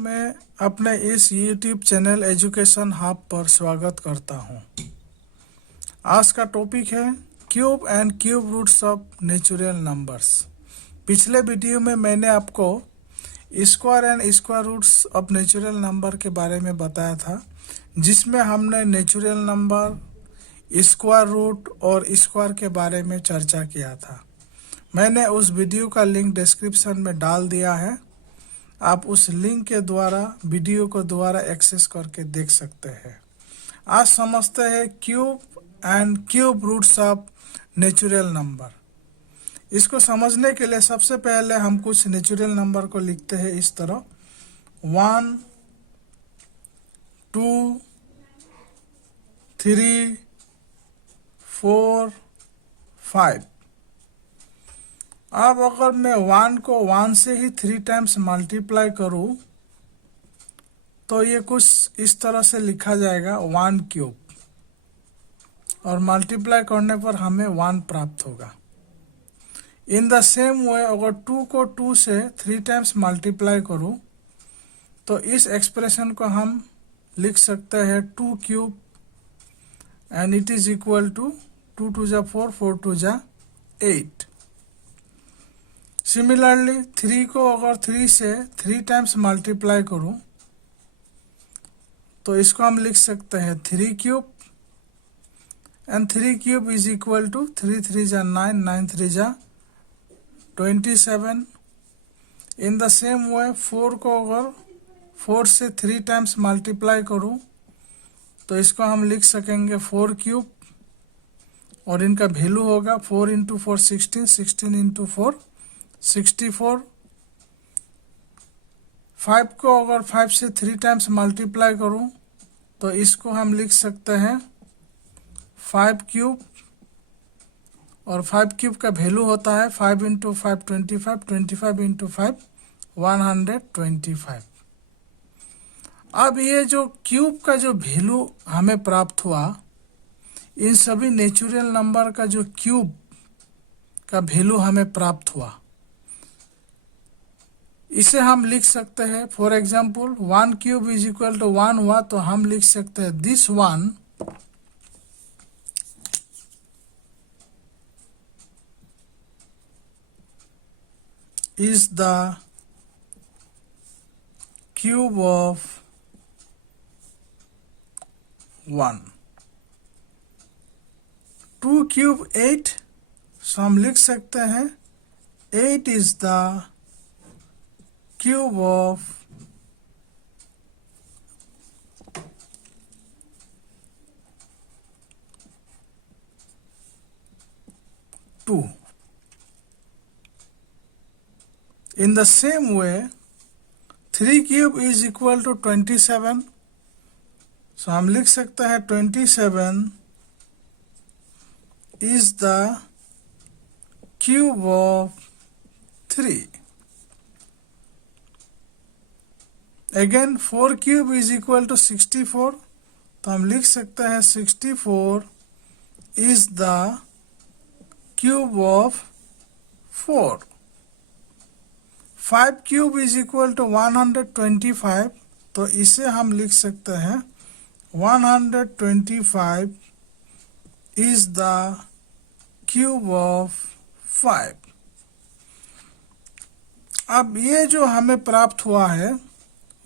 मैं अपने इस YouTube चैनल एजुकेशन हब पर स्वागत करता हूं। आज का टॉपिक है cube and cube roots of natural numbers. पिछले वीडियो में मैंने आपको square and square roots of natural number के बारे में बताया था, जिसमें हमने नेचुरल नंबर, स्क्वायर रूट और स्क्वायर के बारे में चर्चा किया था। मैंने उस वीडियो का लिंक डिस्क्रिप्शन में डाल दिया है। आप उस लिंक के द्वारा वीडियो को दोबारा एक्सेस करके देख सकते हैं। आज समझते हैं cube and cube roots of natural number. इसको समझने के लिए सबसे पहले हम कुछ नेचुरल नंबर को लिखते हैं इस तरह 1, 2, 3, 4, 5। अब अगर मैं 1 को 1 से ही 3 टाइम्स मल्टीप्लाई करूं तो ये कुछ इस तरह से लिखा जाएगा 1 क्यूब, और मल्टीप्लाई करने पर हमें 1 प्राप्त होगा। इन द सेम वे अगर 2 को 2 से 3 टाइम्स मल्टीप्लाई करूं तो इस एक्सप्रेशन को हम लिख सकते हैं 2 cube and it is equal to 2 2 जा 4, 4 2 जा 8। सिमिलरली 3 को अगर 3 से 3 टाइम्स मल्टीप्लाई करूं तो इसको हम लिख सकते हैं 3 cube and 3 cube is equal to 3 3 जा 9, 9 3 जा 27। इन द सेम वे 4 को अगर 4 से 3 टाइम्स मल्टीप्लाई करूं तो इसको हम लिख सकेंगे 4 क्यूब, और इनका वैल्यू होगा 4 इंटू 4 16, 16 इंटू 4 64। 5 को अगर 5 से 3 टाइम्स मल्टीप्लाई करूं तो इसको हम लिख सकते हैं 5 क्यूब, और 5 क्यूब का वैल्यू होता है 5 इंटू 5 25, 25 इंटू 5 125। अब ये जो क्यूब का जो वैल्यू हमें प्राप्त हुआ, इन सभी नेचुरल नंबर का जो क्यूब का वैल्यू हमें प्राप्त हुआ, इसे हम लिख सकते हैं। For example 1 cube is equal to 1 हुआ तो हम लिख सकते हैं this 1 is the cube of 1। 2 cube 8, so हम लिख सकते हैं 8 is the cube of 2। In the same way 3 cube is equal to 27, so हम लिख सकते हैं 27 is the cube of 3। Again 4 cube is equal to 64, तो हम लिख सकते हैं 64 is the cube of 4। 5 cube is equal to 125, तो इसे हम लिख सकते हैं 125 इज द क्यूब ऑफ 5। अब ये जो हमें प्राप्त हुआ है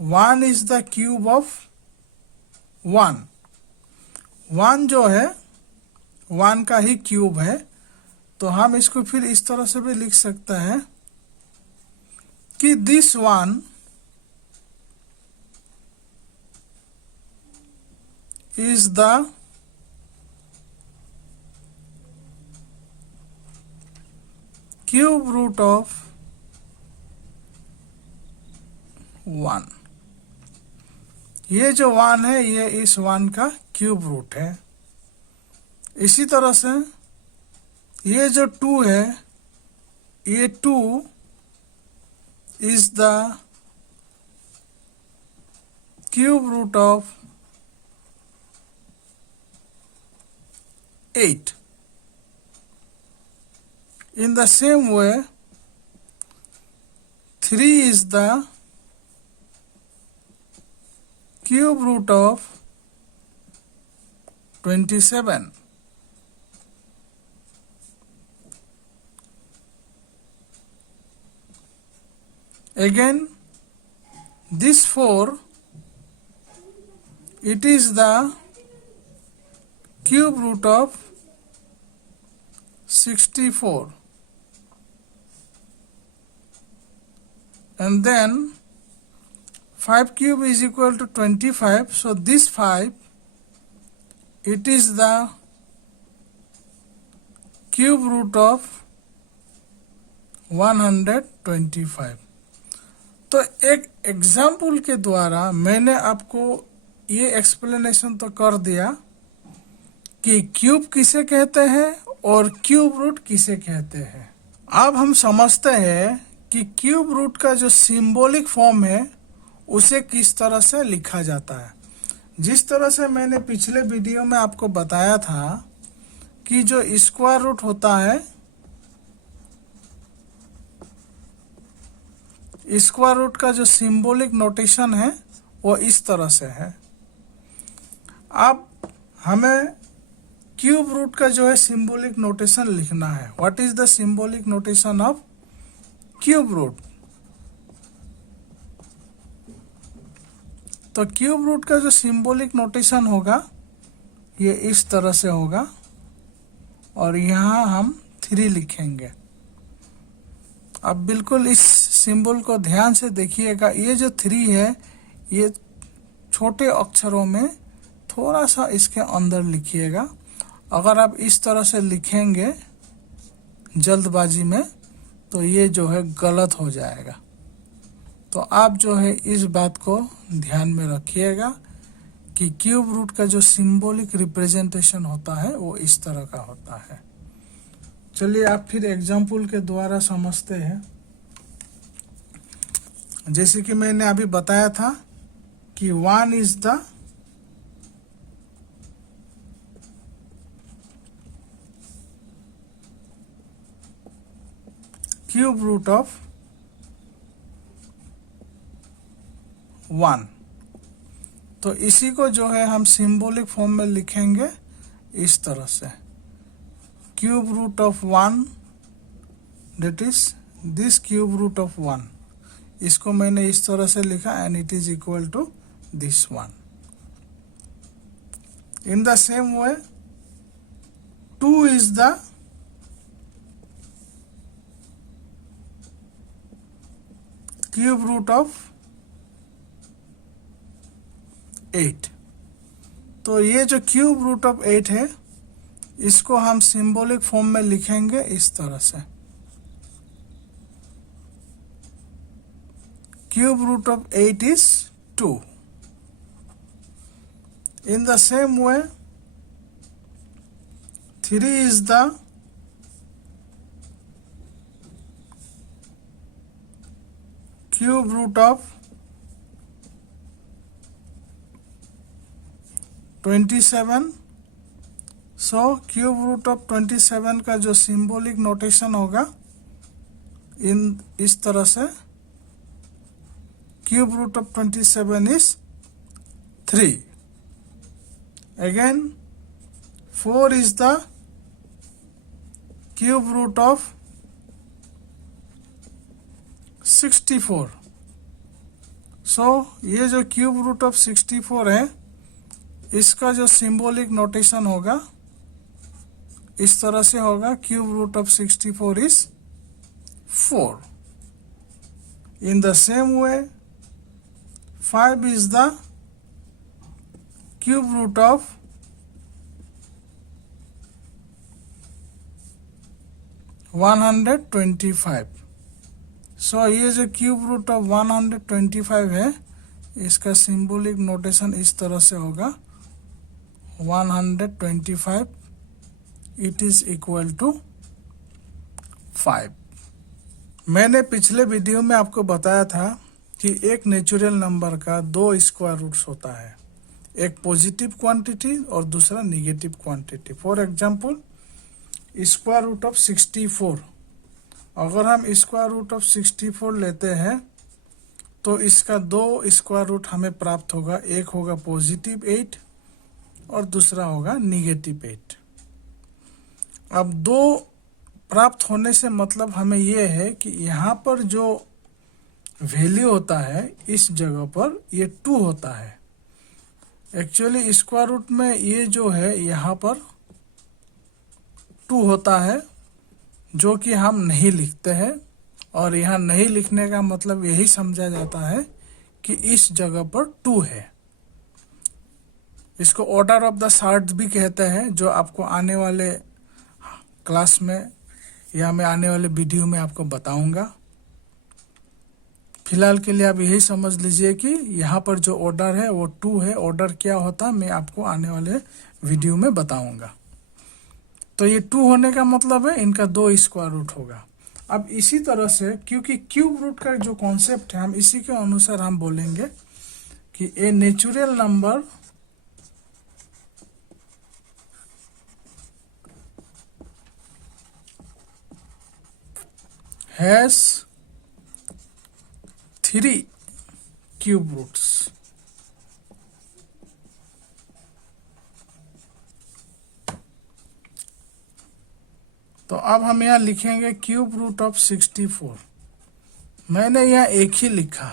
1 इज द क्यूब ऑफ 1। 1 जो है 1 का ही क्यूब है, तो हम इसको फिर इस तरह से भी लिख सकते हैं कि this 1 is the cube root of 1। ये जो 1 है ये इस 1 का क्यूब रूट है। इसी तरह से ये जो 2 है, ये 2 is the cube root of 8। In the same way 3 is the cube root of 27. Again, this 4, it is the cube root of 64. And then 5 cube is equal to 25. So this 5, it is the cube root of 125. तो एक example के द्वारा मैंने आपको ये explanation तो कर दिया कि क्यूब किसे कहते हैं और क्यूब रूट किसे कहते हैं। अब हम समझते हैं कि क्यूब रूट का जो सिंबॉलिक फॉर्म है उसे किस तरह से लिखा जाता है। जिस तरह से मैंने पिछले वीडियो में आपको बताया था कि जो स्क्वायर रूट होता है, स्क्वायर रूट का जो सिंबॉलिक नोटेशन है वो इस तरह से है। अब हमें क्यूब रूट का जो है सिंबॉलिक नोटेशन लिखना है। What is the symbolic notation of cube root? तो क्यूब रूट का जो सिंबॉलिक नोटेशन होगा ये इस तरह से होगा और यहाँ हम 3 लिखेंगे। अब बिल्कुल इस सिंबल को ध्यान से देखिएगा। ये जो 3 है ये छोटे अक्षरों में थोड़ा सा इसके अंदर लिखिएगा। अगर आप इस तरह से लिखेंगे जल्दबाजी में तो ये जो है गलत हो जाएगा। तो आप जो है इस बात को ध्यान में रखिएगा कि क्यूब रूट का जो सिंबॉलिक रिप्रेजेंटेशन होता है वो इस तरह का होता है। चलिए आप फिर एग्जाम्पल के द्वारा समझते हैं। जैसे कि मैंने अभी बताया था कि 1 is the cube root of 1। तो इसी को जो है हम सिंबॉलिक फॉर्म में लिखेंगे इस तरह से, cube root of 1 that is this cube root of 1। इसको मैंने इस तरह से लिखा and it is equal to this one। In the same way 2 is the cube root of 8। तो ये जो क्यूब रूट ऑफ 8 है इसको हम सिंबॉलिक फॉर्म में लिखेंगे इस तरह से, cube root of 8 is 2। In the same way 3 is the cube root of 27। So cube root of 27 का जो सिंबॉलिक नोटेशन होगा इस तरह से, cube root of 27 is 3। Again 4 is the cube root of 64। सो ये जो क्यूब रूट ऑफ 64 है इसका जो सिंबॉलिक नोटेशन होगा इस तरह से होगा, cube root of 64 is 4। In the same way 5 is the cube root of 125। सो ये जो क्यूब रूट ऑफ 125 है इसका सिंबॉलिक नोटेशन इस तरह से होगा, 125 इट इज इक्वल टू 5। मैंने पिछले वीडियो में आपको बताया था कि एक नेचुरल नंबर का 2 स्क्वायर रूट्स होता है, एक पॉजिटिव क्वांटिटी और दूसरा negative quantity. For example square root of 64, अगर हम स्क्वायर रूट ऑफ 64 लेते हैं तो इसका 2 स्क्वायर रूट हमें प्राप्त होगा। एक होगा +8 और दूसरा होगा -8। अब 2 प्राप्त होने से मतलब हमें ये है कि यहाँ पर जो वैल्यू होता है इस जगह पर ये 2 होता है। एक्चुअली स्क्वायर रूट में ये जो है यहाँ पर 2 होता है, जो कि हम नहीं लिखते हैं, और यहाँ नहीं लिखने का मतलब यही समझा जाता है कि इस जगह पर 2 है। इसको ऑर्डर ऑफ द सॉर्ट भी कहते हैं, जो आपको आने वाले क्लास में या मैं आने वाले वीडियो में आपको बताऊंगा। फिलहाल के लिए आप यही समझ लीजिए कि यहाँ पर जो ऑर्डर है वो 2 है। ऑर्डर क्या होता है मैं आपको आने वाले वीडियो में बताऊंगा। तो ये 2 होने का मतलब है इनका 2 स्क्वायर रूट होगा। अब इसी तरह से क्योंकि क्यूब रूट का जो कॉन्सेप्ट है हम इसी के अनुसार हम बोलेंगे कि a natural number has 3 cube roots. तो अब हम यहाँ लिखेंगे क्यूब रूट ऑफ 64। मैंने यहाँ एक ही लिखा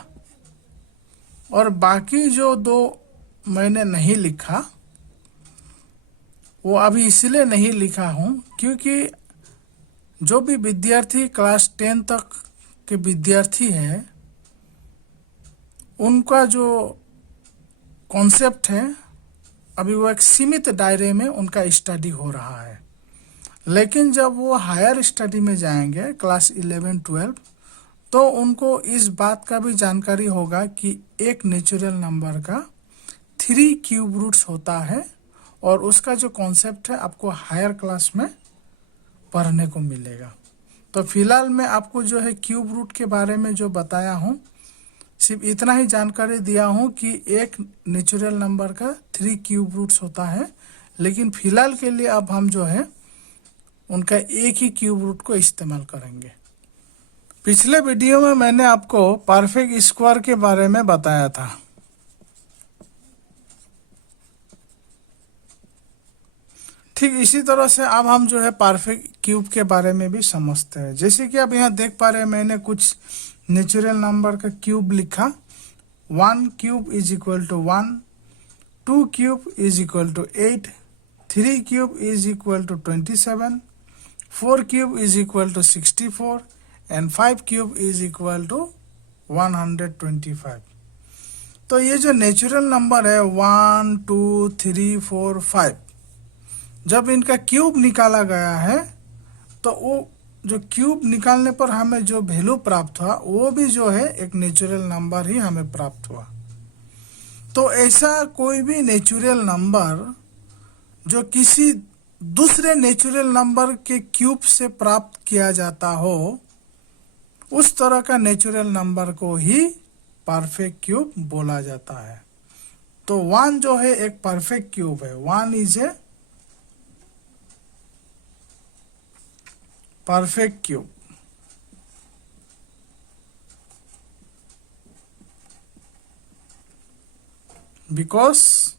और बाकी जो 2 मैंने नहीं लिखा, वो अभी इसलिए नहीं लिखा हूँ क्योंकि जो भी विद्यार्थी क्लास 10 तक के विद्यार्थी हैं उनका जो कॉन्सेप्ट है अभी वो एक सीमित दायरे में उनका स्टडी हो रहा है। लेकिन जब वो हायर स्टडी में जाएंगे क्लास 11-12, तो उनको इस बात का भी जानकारी होगा कि एक नेचुरल नंबर का 3 क्यूब रूट्स होता है, और उसका जो कॉन्सेप्ट है आपको हायर क्लास में पढ़ने को मिलेगा। तो फिलहाल मैं आपको जो है क्यूब रूट के बारे में जो बताया हूँ, सिर्फ इतना ही जानकारी दिया हूँ कि एक नेचुरल नंबर का 3 क्यूब रूट्स होता है। लेकिन फिलहाल के लिए अब हम जो है उनका एक ही क्यूब रूट को इस्तेमाल करेंगे। पिछले वीडियो में मैंने आपको परफेक्ट स्क्वायर के बारे में बताया था। ठीक इसी तरह से अब हम जो है परफेक्ट क्यूब के बारे में भी समझते हैं। जैसे कि आप यहाँ देख पा रहे हैं, मैंने कुछ नेचुरल नंबर का क्यूब लिखा। 1 cube is equal to 1, 2 cube is equal to 8, 3 cube is equal to 27, 4 cube is equal to 64 and 5 cube is equal to 125। तो ये जो नेचुरल नंबर है 1, 2, 3, 4, 5, जब इनका क्यूब निकाला गया है तो वो जो क्यूब निकालने पर हमें जो वैल्यू प्राप्त हुआ वो भी जो है एक नेचुरल नंबर ही हमें प्राप्त हुआ। तो ऐसा कोई भी नेचुरल नंबर जो किसी दूसरे नेचुरल नंबर के क्यूब से प्राप्त किया जाता हो, उस तरह का नेचुरल नंबर को ही परफेक्ट क्यूब बोला जाता है। तो 1 जो है एक परफेक्ट क्यूब है। 1 is a perfect cube because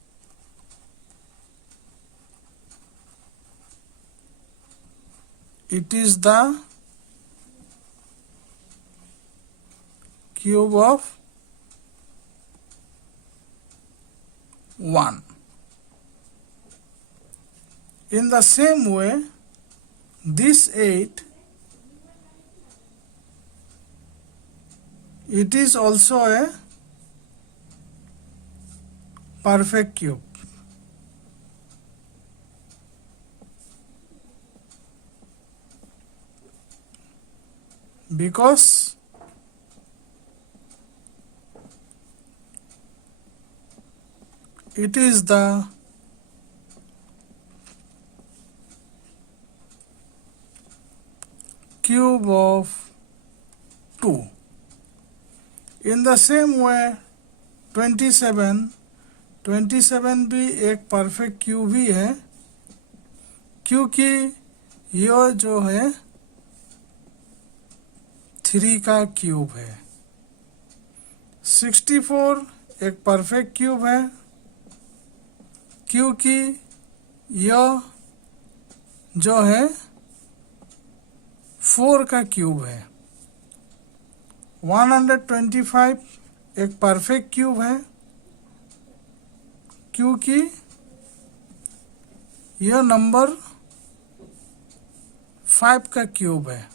it is the cube of 1. In the same way, this 8, it is also a perfect cube because it is the cube of 2. In the same way 27 भी एक perfect cube ही है, क्योंकि यह जो है 3 का cube है। 64 एक परफेक्ट क्यूब है क्योंकि यह जो है 4 का क्यूब है। 125 एक परफेक्ट क्यूब है क्योंकि यह नंबर 5 का क्यूब है।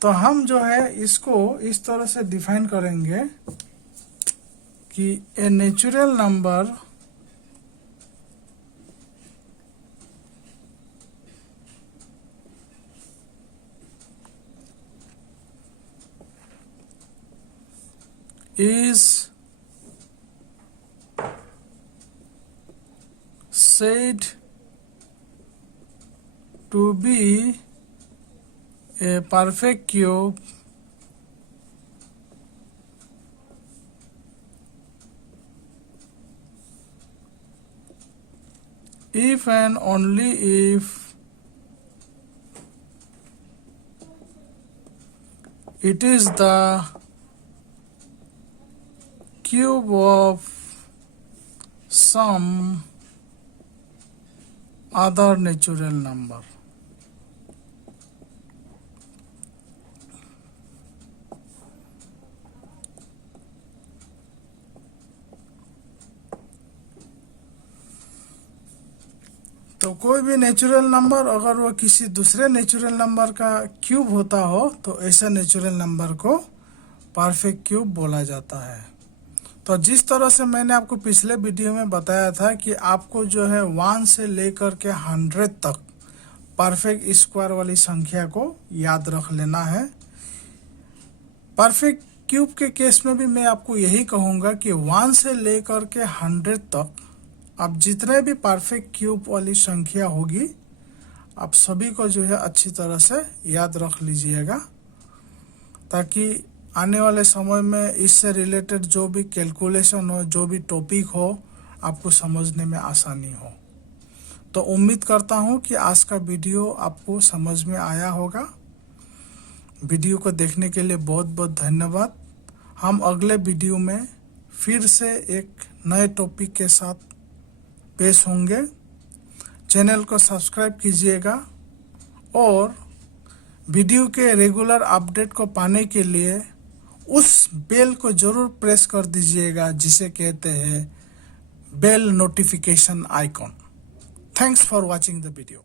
तो हम जो है इसको इस तरह से डिफाइन करेंगे कि a natural number is said to be a perfect cube if and only if it is the cube of some other natural number। तो कोई भी नेचुरल नंबर अगर वो किसी दूसरे नेचुरल नंबर का क्यूब होता हो तो ऐसा नेचुरल नंबर को परफेक्ट क्यूब बोला जाता है। तो जिस तरह से मैंने आपको पिछले वीडियो में बताया था कि आपको जो है 1 से लेकर के 100 तक परफेक्ट स्क्वायर वाली संख्या को याद रख लेना है। परफेक्ट क्यूब के केस में भी मैं आपको यही कहूँगा कि 1 से लेकर के 100 तक अब जितने भी परफेक्ट क्यूब वाली संख्या होगी आप सभी को जो है अच्छी तरह से याद रख लीजिएगा ताकि आने वाले समय में इससे रिलेटेड जो भी कैलकुलेशन हो, जो भी टॉपिक हो, आपको समझने में आसानी हो। तो उम्मीद करता हूँ कि आज का वीडियो आपको समझ में आया होगा। वीडियो को देखने के लिए बहुत बहुत धन्यवाद। हम अगले वीडियो में फिर से एक नए टॉपिक के साथ पेश होंगे। चैनल को सब्सक्राइब कीजिएगा और वीडियो के रेगुलर अपडेट को पाने के लिए उस बेल को जरूर प्रेस कर दीजिएगा जिसे कहते हैं bell notification icon. Thanks for watching the video.